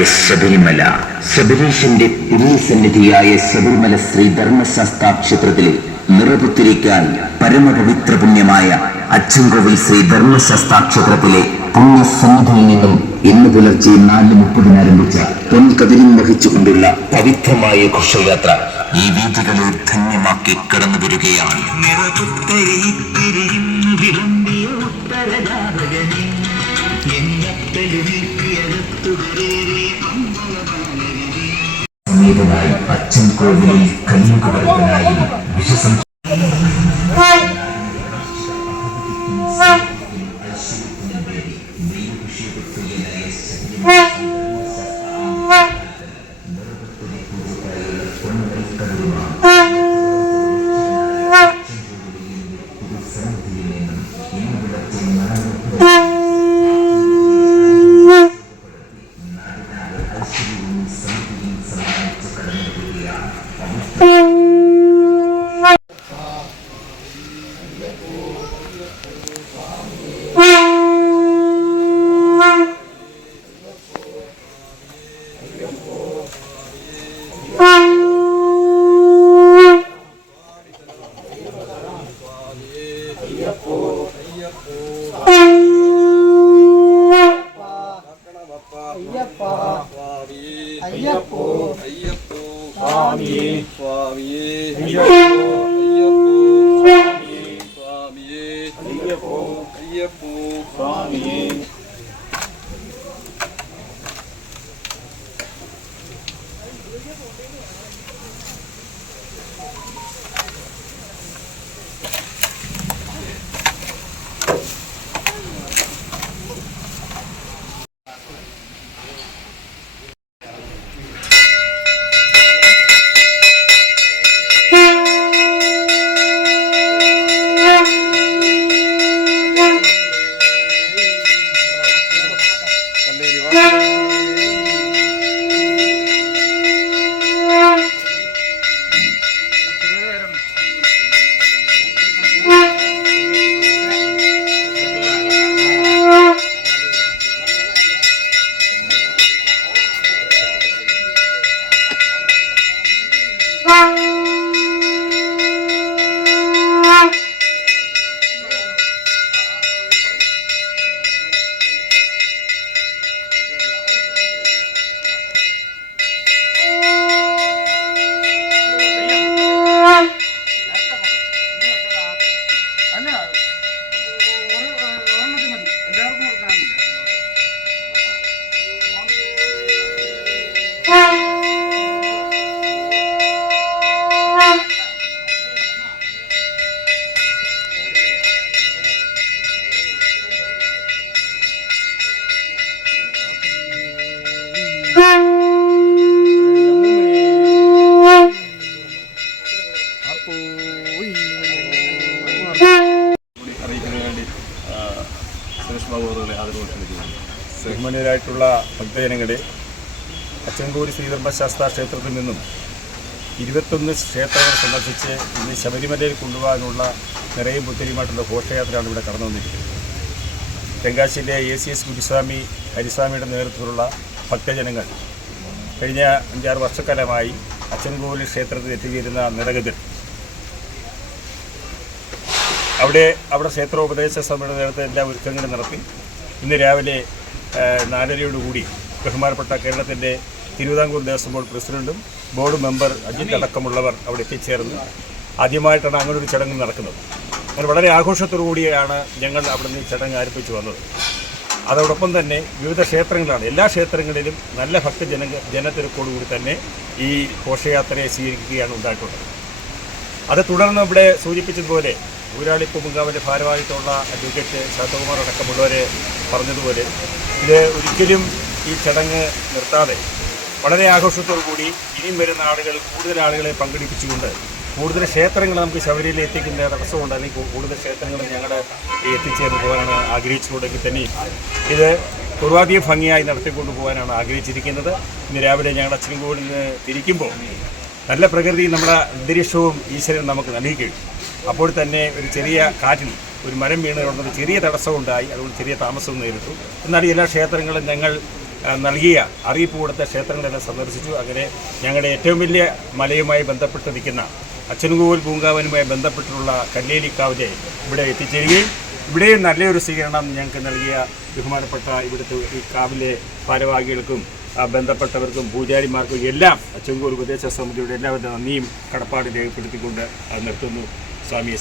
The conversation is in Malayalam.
ശബരിമല ശബരീശന്റെ തിരുസന്നിധിയായ ശബരിമല ശ്രീ ധർമ്മശാസ്താ ക്ഷേത്രത്തിലെ നിറപുത്തിരിക്കാൻ പരമപവിത്ര പുണ്യമായ അച്ചൻകോവിൽ ശ്രീ ധർമ്മശാസ്താ ക്ഷേത്രത്തിലെ പുണ്യസന്നിധിയിൽ നിന്നും ഇന്ന് പുലർച്ചെ 4:30 ആരംഭിച്ച പൊൻകതിരിൻ വഹിച്ചുകൊണ്ടുള്ള പവിത്രമായ ഘോഷയാത്ര ഈ വീഥികളെ ധന്യമാക്കി കടന്നു വരികയാണ്. സമീപനായി അച്ചൻകോവിലിൽ കല്ലുകടത്തിനായി വിശ്വസം ബഹുമാന്യരായിട്ടുള്ള ഭക്തജനങ്ങളെ, അച്ചൻകോവിൽ ശ്രീധർമ്മശാസ്താ ക്ഷേത്രത്തിൽ നിന്നും 21 ക്ഷേത്രങ്ങൾ സന്ദർശിച്ച് ഇന്ന് ശബരിമലയിൽ കൊണ്ടുപോകാനുള്ള നിറയും പുത്തരിയുമായിട്ടുള്ള ഘോഷയാത്രയാണ് ഇവിടെ കടന്നു വന്നിരിക്കുന്നത്. തെങ്കാശിയിലെ ACS ഗുരുസ്വാമി ഹരിസ്വാമിയുടെ നേതൃത്വത്തിലുള്ള ഭക്തജനങ്ങൾ കഴിഞ്ഞ 5-6 വർഷക്കാലമായി അച്ചൻകോവിൽ ക്ഷേത്രത്തിൽ എത്തിച്ചേരുന്ന നിറകതിർ അവിടെ ക്ഷേത്രോപദേശ സമിതിയുടെ നേതൃത്വത്തിൽ എല്ലാ ഒരുക്കങ്ങളും നടത്തി ഇന്ന് രാവിലെ 4:30 ബഹുമാനപ്പെട്ട കേരളത്തിൻ്റെ തിരുവിതാംകൂർ ദേവസ്വം ബോർഡ് പ്രസിഡന്റും ബോർഡ് മെമ്പർ അജിത് അടക്കമുള്ളവർ അവിടെ എത്തിച്ചേർന്ന് ആദ്യമായിട്ടാണ് അങ്ങനൊരു ചടങ്ങ് നടക്കുന്നത്. അങ്ങനെ വളരെ ആഘോഷത്തോടു കൂടിയാണ് ഞങ്ങൾ അവിടെ നിന്ന് ഈ ചടങ്ങ് ആരംഭിച്ചു വന്നത്. അതോടൊപ്പം തന്നെ വിവിധ ക്ഷേത്രങ്ങളാണ്, എല്ലാ ക്ഷേത്രങ്ങളിലും നല്ല ജനത്തിരക്കോടുകൂടി തന്നെ ഈ ഘോഷയാത്രയെ സ്വീകരിക്കുകയാണ് ഉണ്ടായിട്ടുള്ളത്. അത് തുടർന്ന് ഇവിടെ സൂചിപ്പിച്ചതുപോലെ ഊരാളിപ്പൂങ്കാവിൻ്റെ ഭാരവാഹിത്വമുള്ള അഡ്വക്കേറ്റ് ശാന്തകുമാർ അടക്കമുള്ളവരെ പറഞ്ഞതുപോലെ ഇത് ഒരിക്കലും ഈ ചടങ്ങ് നിർത്താതെ വളരെ ആഘോഷത്തോടു കൂടി ഇനിയും വരുന്ന കൂടുതൽ ആളുകളെ പങ്കെടുപ്പിച്ചുകൊണ്ട് കൂടുതൽ ക്ഷേത്രങ്ങൾ നമുക്ക് ശബരിമലയിൽ എത്തിക്കുന്ന തടസ്സമുണ്ട്, അല്ലെങ്കിൽ കൂടുതൽ ക്ഷേത്രങ്ങൾ ഞങ്ങളുടെ എത്തിച്ചേർന്ന് പോകാനാണ് ആഗ്രഹിച്ചുകൊണ്ടെങ്കിൽ തന്നെയും ഇത് പൂർവാധികം ഭംഗിയായി നടത്തിക്കൊണ്ടു പോകാനാണ് ആഗ്രഹിച്ചിരിക്കുന്നത്. ഇന്ന് രാവിലെ ഞങ്ങളുടെ അച്ചൻകോവിലിൽ നിന്ന് തിരിക്കുമ്പോൾ നല്ല പ്രകൃതി നമ്മുടെ അന്തരീക്ഷവും ഈശ്വരൻ നമുക്ക് നൽകുകയും അപ്പോൾ തന്നെ ഒരു ചെറിയ കാറ്റിൽ ഒരു മരം വീണുകൊണ്ടൊരു ചെറിയ തടസ്സമുണ്ടായി. അതുകൊണ്ട് ചെറിയ താമസം നേരിട്ടു. എന്നാൽ എല്ലാ ക്ഷേത്രങ്ങളും ഞങ്ങൾ നൽകിയ അറിയിപ്പ് കൊടുത്ത ക്ഷേത്രങ്ങളെല്ലാം സന്ദർശിച്ചു. അങ്ങനെ ഞങ്ങളുടെ ഏറ്റവും വലിയ മലയുമായി ബന്ധപ്പെട്ട് നിൽക്കുന്ന അച്ചൻകോവിൽ പൂങ്കാവനുമായി ബന്ധപ്പെട്ടുള്ള കല്ലേലിക്കാവിലെ ഇവിടെ എത്തിച്ചേരുകയും ഇവിടെയും നല്ലൊരു സ്വീകരണം ഞങ്ങൾക്ക് നൽകിയ ബഹുമാനപ്പെട്ട ഇവിടുത്തെ ഈ കാവിലെ ഭാരവാഹികൾക്കും ബന്ധപ്പെട്ടവർക്കും പൂജാരിമാർക്കും എല്ലാം അച്ചൻകോവിൽ ഉപദേശ സമിതിയുടെ എല്ലാവിധ നന്ദിയും കടപ്പാട് രേഖപ്പെടുത്തിക്കൊണ്ട് നിർത്തുന്നു. സ്വാമിയെ